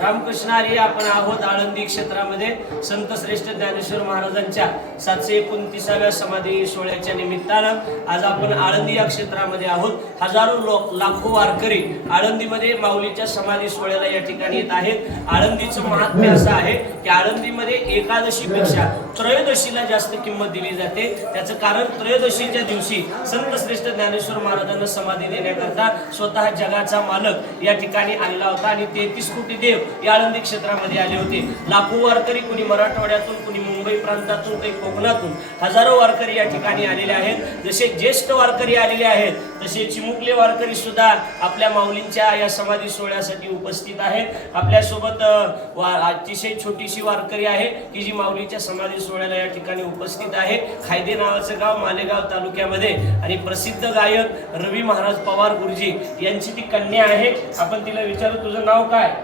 रामकृष्ण हरी. आपण आहोत आळंदी क्षेत्रामध्ये संत श्रेष्ठ ज्ञानेश्वर महाराजांच्या 729व्या समाधी सोहळ्याच्या निमित्तानं आज आपण आळंदी या क्षेत्रामध्ये आहोत. हजारो लाखो वारकरी आळंदीमध्ये माऊलीच्या समाधी सोहळ्याला या ठिकाणी येत आहेत. आळंदीचं महात्म्य असं आहे की आळंदीमध्ये एकादशीपेक्षा त्रयोदशीला जास्त किंमत दिली जाते. त्याचं कारण त्रयोदशीच्या दिवशी संत श्रेष्ठ ज्ञानेश्वर महाराजांना समाधी देण्याकरता स्वतः जगाचा मालक या ठिकाणी आलेला होता आणि 33 कोटी देव या आळंदी क्षेत्रामध्ये आले होते. लाखो वारकरी, कुणी मराठवाड्यातून, कुणी मुंबई प्रांतातून, काही कोकणातून हजारो वारकरी या ठिकाणी आलेले आहेत. जसे ज्येष्ठ वारकरी आलेले आहेत तसे चिमुकले वारकरी सुद्धा आपल्या माऊलींच्या या समाधी सोहळ्यासाठी उपस्थित आहेत. आपल्यासोबत अतिशय छोटीशी वारकरी आहे की जी माऊलीच्या समाधी सोहळ्याला या ठिकाणी उपस्थित आहे. खायदे नावाचं गाव मालेगाव तालुक्यामध्ये आणि प्रसिद्ध गायक रवी महाराज पवार गुरुजी यांची ती कन्या आहे. आपण तिला विचारू, तुझं नाव काय?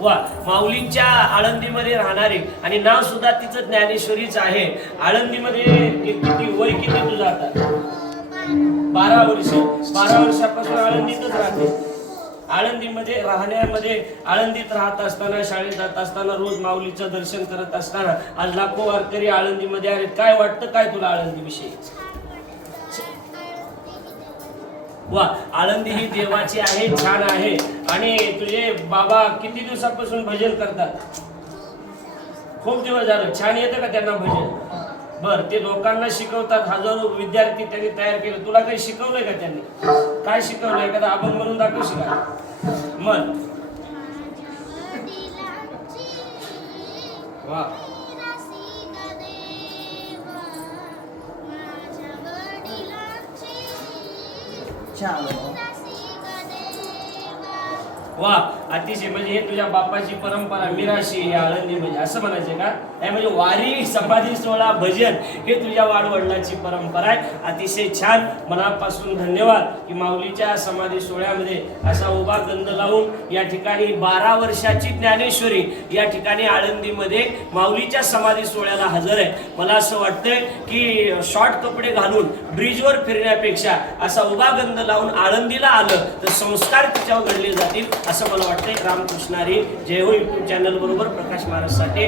वा, माऊलींच्या आळंदीमध्ये राहणारी आणि नाव सुद्धा तिचं ज्ञानेश्वरीच आहे. आळंदीमध्ये किती वय किती तुझं आता? 12 वर्ष. 12 वर्षापासून आळंदीतच राहते. आळंदीमध्ये राहण्यामध्ये, आळंदीत राहत असताना, शाळेत जात असताना, रोज माऊलीचं दर्शन करत असताना आज लाखो वारकरी आळंदीमध्ये आहेत. काय वाटतं काय तुला आळंदी विषयी? वा, आळंदी ही देवाची आहे, छान आहे. आणि तुझे बाबा किती दिवसापासून भजन करतात? खूप दिवस झालं. छान येतं का त्यांना भजन? बर, ते लोकांना शिकवतात. हजारो विद्यार्थी त्यांनी तयार केले. तुला काही शिकवलंय का त्यांनी? काय शिकवलंय? एखादा अभंग म्हणून दाखवशील का? मन वा, वा, अतिशय. म्हणजे हे तुझ्या बापाची परंपरा, मिराशी या आळंदी म्हणजे असं म्हणायचे का? म्हणजे वारी, समाधी सोहळा, भजन हे तुझ्या वाडवडिलांची परंपरा आहे. अतिशय छान. मनापासून धन्यवाद की माऊलीच्या समाधी सोहळ्यामध्ये असा उभा गंध लावून या ठिकाणी 12 वर्षाची ज्ञानेश्वरी या ठिकाणी आळंदीमध्ये माऊलीच्या समाधी सोहळ्याला हजर आहे. मला असं वाटतंय की शॉर्ट कपडे घालून ब्रिजवर फिरण्यापेक्षा असा उभा गंध लावून आळंदीला आलं तर संस्कार तिच्यावर घडले जातील असं मला वाटतंय. रामकृष्ण हरी. जय हो. यूट्यूब चॅनल बरोबर प्रकाश महाराज साठे.